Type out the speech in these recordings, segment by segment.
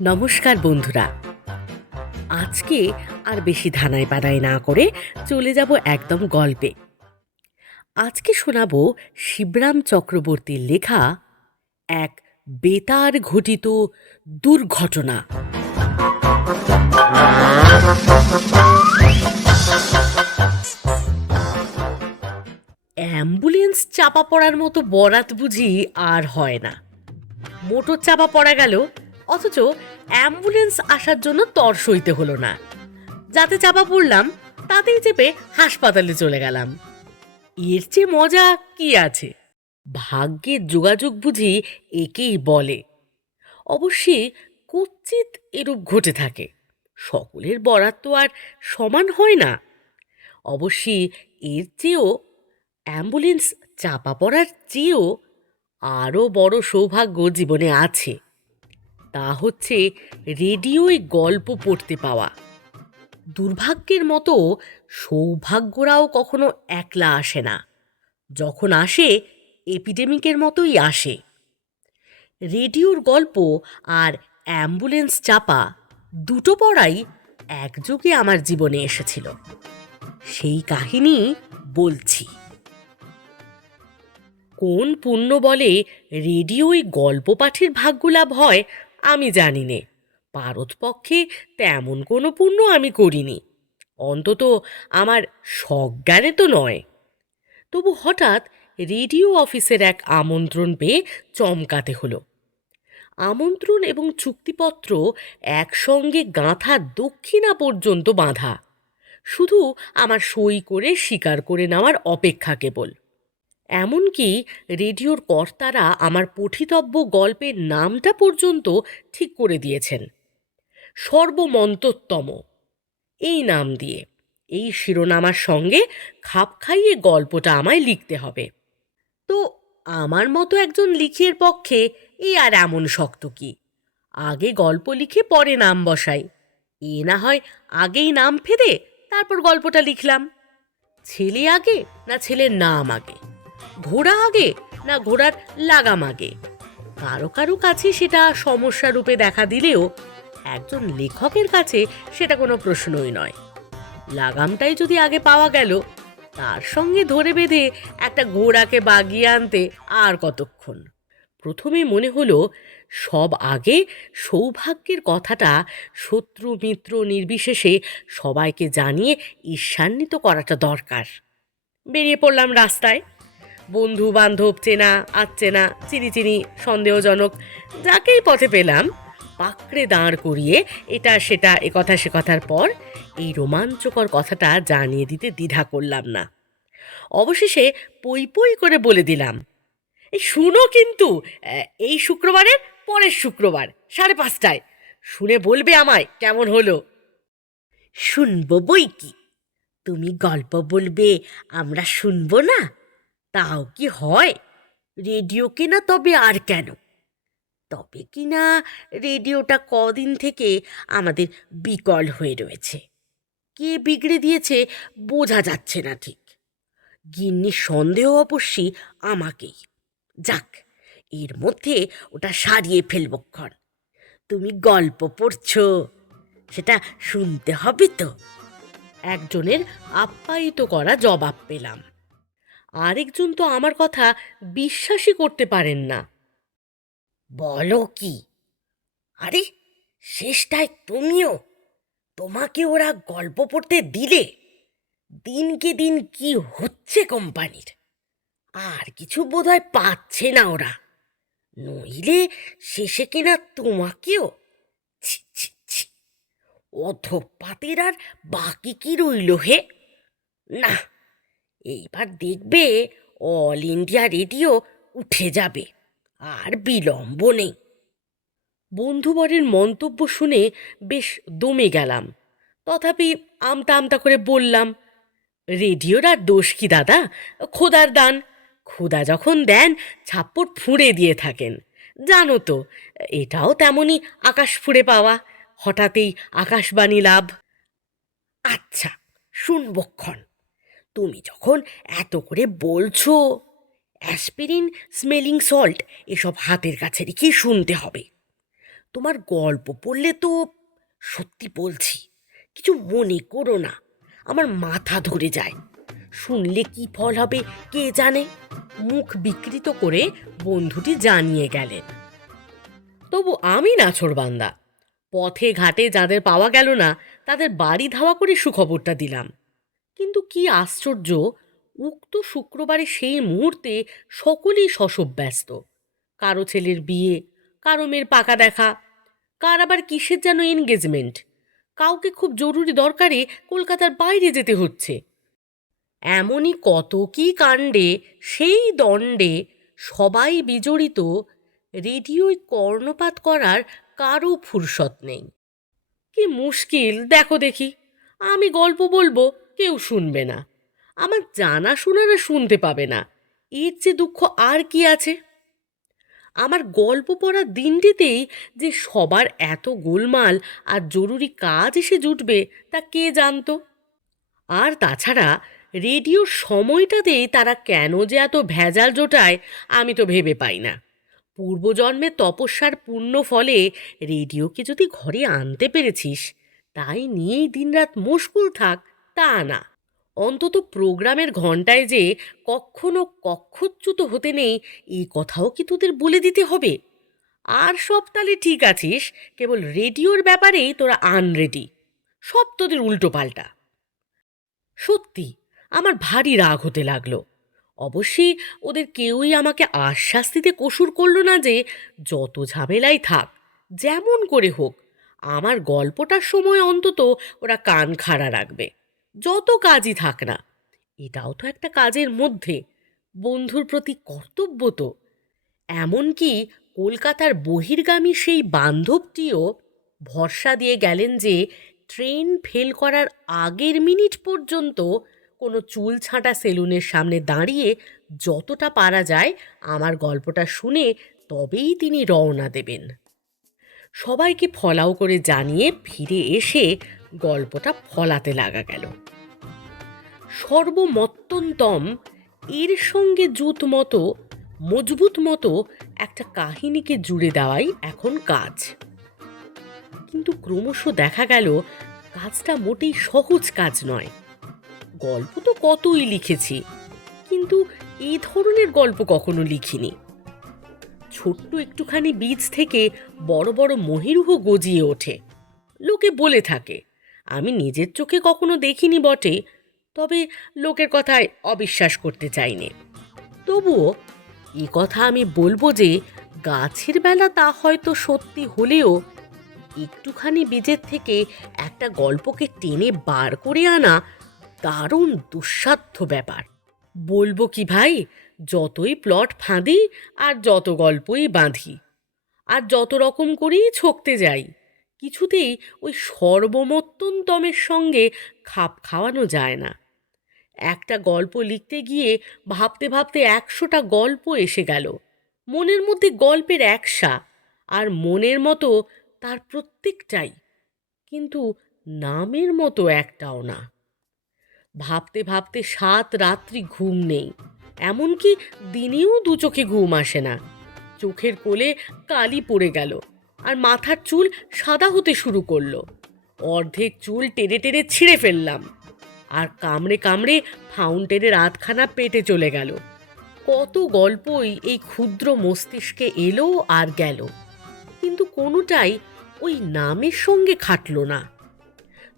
নমস্কার বন্ধুরা। আজকে আর বেশি ধানায় পানায় না করে চলে যাব একদম গল্পে। আজকে শোনাবো শিবরাম চক্রবর্তীর লেখা এক বেতার ঘটিত দুর্ঘটনা। অ্যাম্বুলেন্স চাপা পড়ার মতো বরাত বুঝি আর হয় না। মোটর চাপা পড়া গেল, অথচ অ্যাম্বুলেন্স আসার জন্য তর সইতে হলো না। যাতে চাপা পড়লাম, তাতেই চেপে হাসপাতালে চলে গেলাম। এর চেয়ে মজা কি আছে? ভাগ্যের যোগাযোগ বুঝি একেই বলে। অবশ্যই কুচিত এরূপ ঘটে থাকে। সকলের বরাত তো আর সমান হয় না। অবশ্যই এর চেয়েও অ্যাম্বুলেন্স চাপা পড়ার চেয়েও আরও বড় সৌভাগ্য জীবনে আছে। তা হচ্ছে রেডিওয় গল্প পড়তে পাওয়া। দুর্ভাগ্যের মতো সৌভাগ্যরাও কখনো একলা আসে না। যখন আসে, এপিডেমিকের মতোই আসে। রেডিওর গল্প আর অ্যাম্বুলেন্স চাপা দুটো পড়াই একযোগে আমার জীবনে এসেছিল। সেই কাহিনী বলছি। কোন পুণ্য বলে রেডিওয় গল্প পাঠের ভাগ্য লাভ হয়, আমি জানি নে। পারতপক্ষে তেমন কোনো পুণ্য আমি করিনি। অন্তত আমার সজ্ঞানে তো নয়। তবু হঠাৎ রেডিও অফিসের এক আমন্ত্রণ পেয়ে চমকাতে হলো। আমন্ত্রণ এবং চুক্তিপত্র একসঙ্গে গাঁথা দক্ষিণা পর্যন্ত বাঁধা। শুধু আমার সই করে স্বীকার করে নেওয়ার অপেক্ষা কেবল। এমনকি রেডিওর কর্তারা আমার পঠিতব্য গল্পের নামটা পর্যন্ত ঠিক করে দিয়েছেন। সর্বমন্তোত্তম। এই নাম দিয়ে, এই শিরোনামার সঙ্গে খাপ খাইয়ে গল্পটা আমায় লিখতে হবে। তো আমার মতো একজন লিখের পক্ষে এ আর এমন শক্ত কি? আগে গল্প লিখে পরে নাম বসাই। এ না হয় আগেই নাম ফেদে তারপর গল্পটা লিখলাম। ছেলে আগে না ছেলের নাম আগে? ঘোড়া আগে না ঘোড়ার লাগাম আগে? কারও কারও কাছে সেটা সমস্যা রূপে দেখা দিলেও একজন লেখকের কাছে সেটা কোনো প্রশ্নই নয়। লাগামটাই যদি আগে পাওয়া গেল, তার সঙ্গে ধরে বেঁধে একটা ঘোড়াকে বাগিয়ে আনতে আর কতক্ষণ? প্রথমে মনে হলো, সব আগে সৌভাগ্যের কথাটা শত্রু মিত্র নির্বিশেষে সবাইকে জানিয়ে ঈর্ষান্বিত করাটা দরকার। বেরিয়ে পড়লাম রাস্তায়। বন্ধু বান্ধব চেনা, আচ্চেনা চিনি চিনি সন্দেহজনক, যাকেই পথে পেলাম, পাকড়ে দাঁড় করিয়ে এটা সেটা, এ কথা সে কথার পর এই রোমাঞ্চকর কথাটা জানিয়ে দিতে দ্বিধা করলাম না। অবশেষে পই পই করে বলে দিলাম এই শুনো কিন্তু এই শুক্রবারের পরের শুক্রবার, সাড়ে পাঁচটায়, শুনে বলবে আমায় কেমন হলো? শুনব বই কি? তুমি গল্প বলবে, আমরা শুনব না? তাও কি হয়? রেডিও কেনা তবে আর কেন? তবে কি না রেডিওটা কদিন থেকে আমাদের বিকল হয়ে রয়েছে। কে বিগড়ে দিয়েছে বোঝা যাচ্ছে না ঠিক। গিন্নির সন্দেহ অবশ্যই আমাকেই। যাক, এর মধ্যে ওটা সারিয়ে ফেলবক্ষণ তুমি গল্প পড়ছো, সেটা শুনতে হবে তো। একজনের আপ্যায়িত করা জবাব পেলাম। আরেকজন তো আমার কথা বিশ্বাসই করতে পারেন না। বলো কি? আরে, শেষটায় তুমিও। তোমাকে ওরা গল্প পড়তে দিলে। দিনকে দিন কি হচ্ছে কোম্পানির? আর কিছু বোধহয় পাচ্ছে না ওরা। নইলে শেষে কিনা তোমাকেও? অধপাতের আর বাকি কি রইল হে? না এইবার দেখবে অল ইন্ডিয়া রেডিও উঠে যাবে, আর বিলম্ব নেই। বন্ধুবরের মন্তব্য শুনে বেশ দমে গেলাম। তথাপি আমতা আমতা করে বললাম, রেডিওর আর দোষ কি দাদা? খোদার দান। খোদা যখন দেন ছাপ্পড় ফুঁড়ে দিয়ে থাকেন। জানো তো, এটাও তেমনই আকাশ ফুঁড়ে পাওয়া, হঠাৎই আকাশবাণী লাভ। আচ্ছা শুনবক্ষণ। তুমি যখন এত করে বলছো অ্যাসপিরিন স্মেলিং সল্ট এসব হাতের কাছে রেখে শুনতে হবে। তোমার গল্প পড়লে তো সত্যি বলছি, কিছু মনে করো না, আমার মাথা ধরে যায়। শুনলে কি ফল হবে কে জানে? মুখ বিকৃত করে বন্ধুটি জানিয়ে গেলেন, তবু আমি নাছড়বান্দা পথে ঘাটে যাদের পাওয়া গেল না, তাদের বাড়ি ধাওয়া করে সুখবরটা দিলাম। কিন্তু কি আশ্চর্য, উক্ত শুক্রবারে সেই মুহূর্তে সকলেই শশব ব্যস্ত কারও ছেলের বিয়ে, কারও মেয়ের পাকা দেখা, কার আবার কিসের যেন এনগেজমেন্ট কাউকে খুব জরুরি দরকারে কলকাতার বাইরে যেতে হচ্ছে। এমনই কত কি কাণ্ডে, সেই দণ্ডে সবাই বিজড়িত, রেডিওয় কর্ণপাত করার কারও ফুরসত নেই। কি মুশকিল, দেখো দেখি। আমি গল্প বলব কেউ শুনবে না। আমার জানা শোনারা শুনতে পাবে না। এর যে দুঃখ আর কি আছে? আমার গল্প পড়ার দিনটিতেই যে সবার এত গোলমাল আর জরুরি কাজ এসে জুটবে তা কে জানতো? আর তাছাড়া রেডিওর সময়টাতেই তারা কেন যে এত ভেজাল জোটায় আমি তো ভেবে পাই না। পূর্বজন্মের তপস্যার পূর্ণ ফলে রেডিওকে যদি ঘরে আনতে পেরেছিস, তাই নিয়েই দিনরাত মুশকুল থাক। তা না। অন্তত প্রোগ্রামের ঘন্টায় যে কখনো কক্ষচ্যুত হতে নেই এই কথাও কি তোদের বলে দিতে হবে? আর সব তালে ঠিক আছিস, কেবল রেডিওর ব্যাপারেই তোরা আনরেডি সব তোদের উল্টো পাল্টা সত্যি, আমার ভারী রাগ হতে লাগল। অবশ্যই ওদের কেউই আমাকে আশ্বাস দিতে কসুর করল না যে যত ঝামেলাই থাক, যেমন করে হোক, আমার গল্পটার সময় অন্তত ওরা কান খাড়া রাখবে। যত কাজই থাক না, এটাও তো একটা কাজের মধ্যে। বন্ধুর প্রতি কর্তব্য তো। এমনকি কলকাতার বহির্গামী সেই বান্ধবটিও ভরসা দিয়ে গেলেন যে ট্রেন ফেল করার আগের মিনিট পর্যন্ত কোনো চুল ছাঁটা সেলুনের সামনে দাঁড়িয়ে যতটা পারা যায় আমার গল্পটা শুনে তবেই তিনি রওনা দেবেন। সবাইকে ফলাও করে জানিয়ে ফিরে এসে গল্পটা ফলাতে লাগা গেল। সর্বমত্তন্তম এর সঙ্গে জুত মতো, মজবুত মতো একটা কাহিনীকে জুড়ে দেওয়াই এখন কাজ। কিন্তু ক্রমশ দেখা গেল, কাজটা মোটেই সহজ কাজ নয়। গল্প তো কতই লিখেছি, কিন্তু এই ধরনের গল্প কখনো লিখিনি। ছোট্ট একটুখানি বীজ থেকে বড় বড় মহিরুহ গজিয়ে ওঠে। লোকে বলে থাকে আমি নিজের চোখে কখনো দেখিনি বটে, তবে লোকের কথায় অবিশ্বাস করতে চাইনি। তবুও এ কথা আমি বলব যে, গাছের বেলা তা হয়তো সত্যি হলেও একটুখানি বীজের থেকে একটা গল্পকে টেনে বার করে আনা দারুণ দুঃসাধ্য ব্যাপার। বলব কি ভাই, যতই প্লট ফাঁদি আর যত গল্পই বাঁধি, আর যত রকম করেই ছকতে যাই। কিছুতেই ওই সর্বমত্তন্তমের সঙ্গে খাপ খাওয়ানো যায় না। একটা গল্প লিখতে গিয়ে ভাবতে ভাবতে একশোটা গল্প এসে গেল। মনের মধ্যে গল্পের একসা আর মনের মতো তার প্রত্যেকটাই, কিন্তু নামের মতো একটাও না। ভাবতে ভাবতে সাত রাত্রি ঘুম নেই, এমনকি দিনেও দু চোখে ঘুম আসে না। চোখের কোলে কালি পড়ে গেল। আর মাথার চুল সাদা হতে শুরু করল। অর্ধেক চুল টেনে টেনে ছিঁড়ে ফেললাম। আর কামড়ে কামড়ে ফাউন্টেনের আধখানা পেটে চলে গেল। কত গল্পই এই ক্ষুদ্র মস্তিষ্কে এলো আর গেল। কিন্তু কোনোটাই ওই নামের সঙ্গে খাটলো না।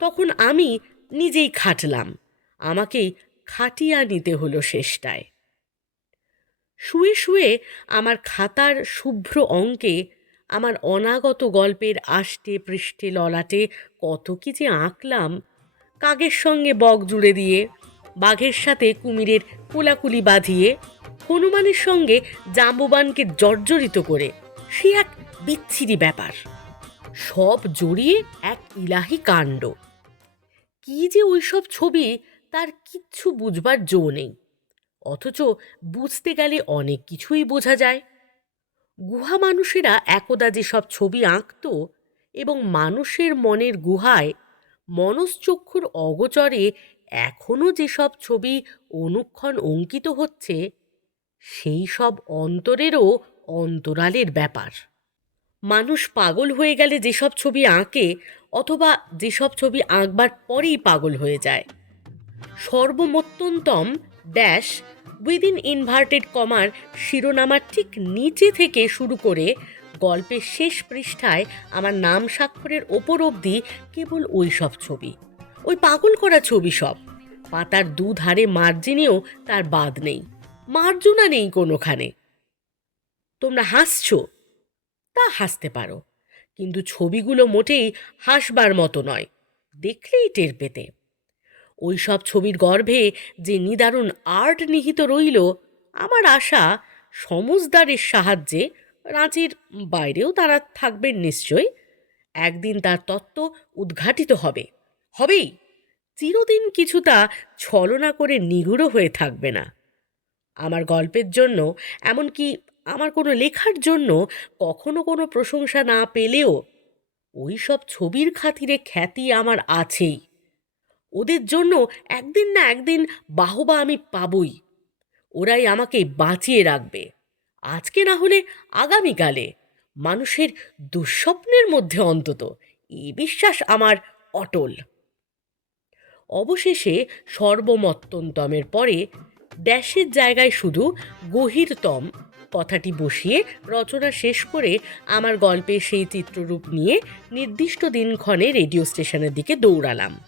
তখন আমি নিজেই খাটলাম। আমাকেই খাটিয়া নিতে হলো শেষটায়। শুয়ে শুয়ে আমার খাতার শুভ্র অঙ্কে আমার অনাগত গল্পের আষ্টে, পৃষ্ঠে, ললাটে কত কি যে আঁকলাম। কাকের সঙ্গে বক জুড়ে দিয়ে, বাঘের সাথে কুমিরের কুলাকুলি বাঁধিয়ে, হনুমানের সঙ্গে জাম্বুবানকে জর্জরিত করে, সে এক বিচ্ছিরি ব্যাপার। সব জড়িয়ে এক ইলাহি কাণ্ড। কি যে ওইসব ছবি তার কিচ্ছু বুঝবার জো নেই। অথচ বুঝতে গেলে অনেক কিছুই বোঝা যায়। গুহা মানুষেরা একদা যেসব ছবি আঁকত এবং মানুষের মনের গুহায় মনশ্চক্ষুর অগোচরে এখনও যেসব ছবি অনুক্ষণ অঙ্কিত হচ্ছে, সেই সব অন্তরেরও অন্তরালের ব্যাপার। মানুষ পাগল হয়ে গেলে যেসব ছবি আঁকে অথবা যেসব ছবি আঁকবার পরেই পাগল হয়ে যায়। সর্বমত্যন্তম ড্যাশ উইদিন ইনভার্টেড কমার শিরোনামার ঠিক নিচে থেকে শুরু করে গল্পের শেষ পৃষ্ঠায় আমার নাম স্বাক্ষরের ওপর অবধি কেবল ওই সব ছবি। ওই পাগল করা ছবি সব। পাতার দুধারে মার্জিনেও তার বাদ নেই। মার্জনা নেই কোনোখানে। তোমরা হাসছো? তা হাসতে পারো। কিন্তু ছবিগুলো মোটেই হাসবার মতো নয়। দেখলেই টের পেতে। ওই সব ছবির গর্ভে যে নিদারুণ আর্ট নিহিত রইল, আমার আশা সমজদারের সাহায্যে রাঁচির বাইরেও তারা থাকবেন নিশ্চয় একদিন তার তত্ত্ব উদ্ঘাটিত হবে। হবেই। চিরদিন কিছুটা ছলনা করে নিগুড়ো হয়ে থাকবে না। আমার গল্পের জন্য, এমনকি আমার কোনো লেখার জন্য কখনো কোনো প্রশংসা না পেলেও ওই সব ছবির খাতিরে খ্যাতি আমার আছেই। ওদের জন্য একদিন না একদিন বাহবা আমি পাবই। ওরাই আমাকে বাঁচিয়ে রাখবে। আজকে না হলে আগামীকালে। মানুষের দুঃস্বপ্নের মধ্যে অন্তত। এই বিশ্বাস আমার অটল। অবশেষে সর্বমত্তন্তমের পরে ড্যাশের জায়গায় শুধু গহিরতম কথাটি বসিয়ে রচনা শেষ করে আমার গল্পের সেই চিত্ররূপ নিয়ে নির্দিষ্ট দিনক্ষণে রেডিও স্টেশনের দিকে দৌড়ালাম।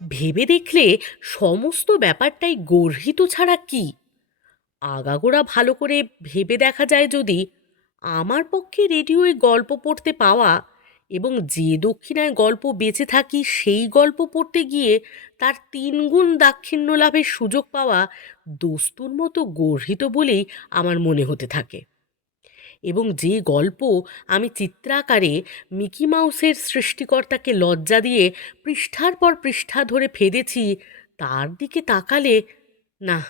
ভেবে দেখলে সমস্ত ব্যাপারটাই গর্হিত ছাড়া কি? আগাগোড়া ভালো করে ভেবে দেখা যায় যদি আমার পক্ষে রেডিওয়ে গল্প পড়তে পাওয়া এবং যে দক্ষিণায় গল্প বেঁচে থাকি সেই গল্প পড়তে গিয়ে তার তিনগুণ দাক্ষিণ্য লাভের সুযোগ পাওয়া দস্তুর মতো গর্হিত বলেই আমার মনে হতে থাকে। এবং যে গল্প আমি চিত্রাকারে মিকি মাউসের সৃষ্টিকর্তাকে লজ্জা দিয়ে পৃষ্ঠার পর পৃষ্ঠা ধরে ফেদেছি, তার দিকে তাকালে না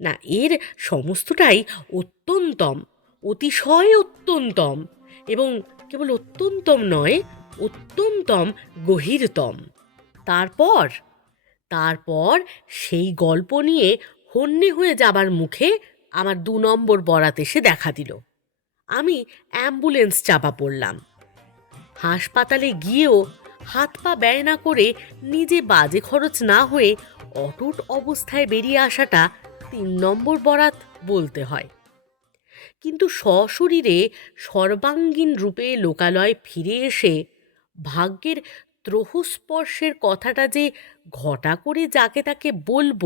না, এর সমস্তটাই অত্যন্তম, অতিশয় অত্যন্তম এবং কেবল অত্যন্তম নয়, অত্যন্তম গভীরতম। তারপর তারপর সেই গল্প নিয়ে হন্যে হয়ে যাবার মুখে আমার দু নম্বর বরাত এসে দেখা দিল। আমি অ্যাম্বুলেন্স চাপা পড়লাম। হাসপাতালে গিয়েও হাত পা ব্যয় না করে নিজে বাজে খরচ না হয়ে অটুট অবস্থায় বেরিয়ে আসাটা তিন নম্বর বরাত বলতে হয়। কিন্তু সশরীরে সর্বাঙ্গীন রূপে লোকালয় ফিরে এসে ভাগ্যের ত্রহস্পর্শের কথাটা যে ঘটা করে যাকে তাকে বলব,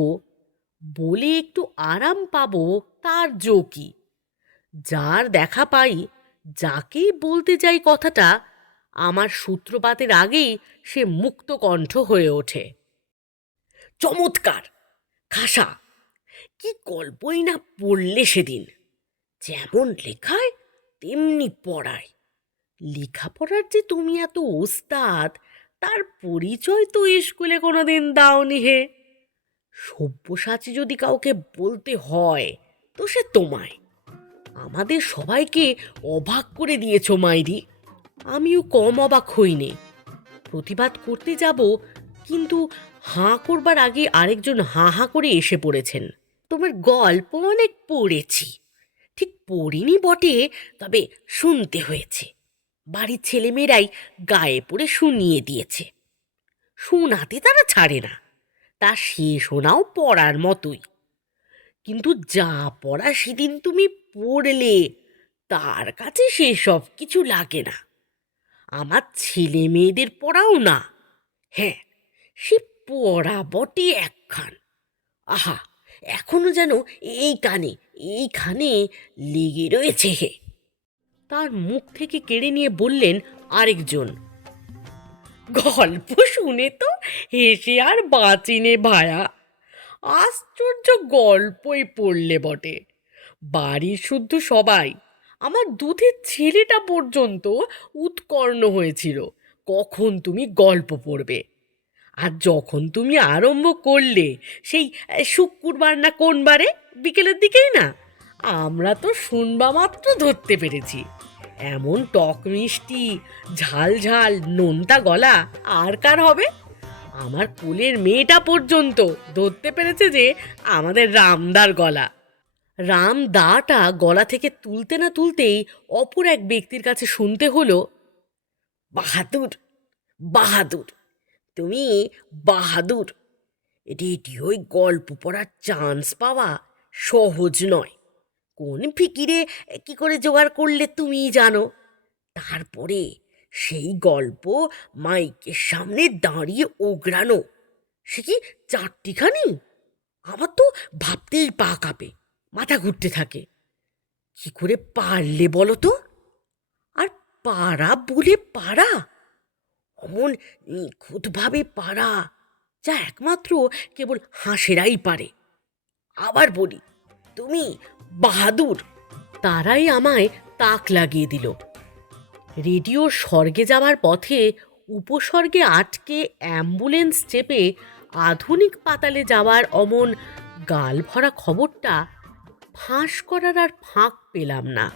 বলে একটু আরাম পাবো তার জো যার দেখা পাই, যাকেই বলতে যাই কথাটা, আমার সূত্রপাতের আগেই সে মুক্ত কণ্ঠ হয়ে ওঠে। চমৎকার! খাসা! কি গল্পই না পড়লে সেদিন। যেমন লেখায়, তেমনি পড়ায়। লেখাপড়ার যে তুমি এত ওস্তাদ, তার পরিচয় তো স্কুলে কোনোদিন দাওনি হে। সব্যসাচী যদি কাউকে বলতে হয়, তো সে তোমায়। আমাদের সবাইকে অবাক করে দিয়েছ, মাইরি। আমিও কম অবাক হইনি। প্রতিবাদ করতে যাব, কিন্তু হাঁ করবার আগে আরেকজন হাঁ হাঁ করে এসে পড়েছেন। তোমার গল্প অনেক পড়েছি। ঠিক পড়িনি বটে, তবে শুনতে হয়েছে। বাড়ির ছেলেমেয়েরাই গায়ে পড়ে শুনিয়ে দিয়েছে। শোনাতে তারা ছাড়ে না। তা সে শোনাও পড়ার মতোই। কিন্তু যা পড়া সেদিন তুমি পড়লে, তার কাছে সেসব কিছু লাগে না। আমার ছেলে মেয়েদের পড়াও না। হ্যাঁ সে পড়া বটে একখান। আহা, এখনও যেন এই কানে, এইখানে লেগে রয়েছে হে। তার মুখ থেকে কেড়ে নিয়ে বললেন আরেকজন, গল্প শুনে তো হেসে আর বাঁচিনে ভায়া। আশ্চর্য গল্পই পড়লে বটে। বাড়ির শুদ্ধ সবাই। আমার দুধের ছেলেটা পর্যন্ত উৎকর্ণ হয়েছিল। কখন তুমি গল্প পড়বে? আর যখন তুমি আরম্ভ করলে, সেই শুক্রবার না কোন বারে? বিকেলের দিকেই না? আমরা তো শুনবা মাত্র ধরতে পেরেছি। এমন টক মিষ্টি ঝাল ঝাল নোনতা গলা, আর কার হবে? আমার কোলের মেয়েটা পর্যন্ত। ধরতে পেরেছে যে আমাদের রামদার গলা। রাম দাটা গলা থেকে তুলতে না তুলতেই অপর এক ব্যক্তির কাছে শুনতে হলো, বাহাদুর বাহাদুর, তুমি বাহাদুর। রেডিওয় গল্প পড়ার চান্স পাওয়া সহজ নয়। কোন ফিকিরে কি করে জোগাড় করলে তুমিই জানো? তারপরে সেই গল্প মাইকের সামনে দাঁড়িয়ে ওগড়ানো। সে কি চারটিখানি? আমার তো ভাবতেই পা কাঁপে, মাথা ঘুরতে থাকে। কি করে পারলে বলো তো? আর পাড়া বলে পাড়া অমন নিখুঁতভাবে পাড়া যা একমাত্র কেবল হাঁসেরাই পারে। আবার বলি, তুমি বাহাদুর, তারাই আমায় তাক লাগিয়ে দিল। রেডিও স্বর্গে যাওয়ার পথে উপসর্গে আটকে অ্যাম্বুলেন্স চেপে আধুনিক পাতালে যাওয়ার অমন গাল ভরা খবরটা ফাঁস করার আর ফাঁক পেলাম না।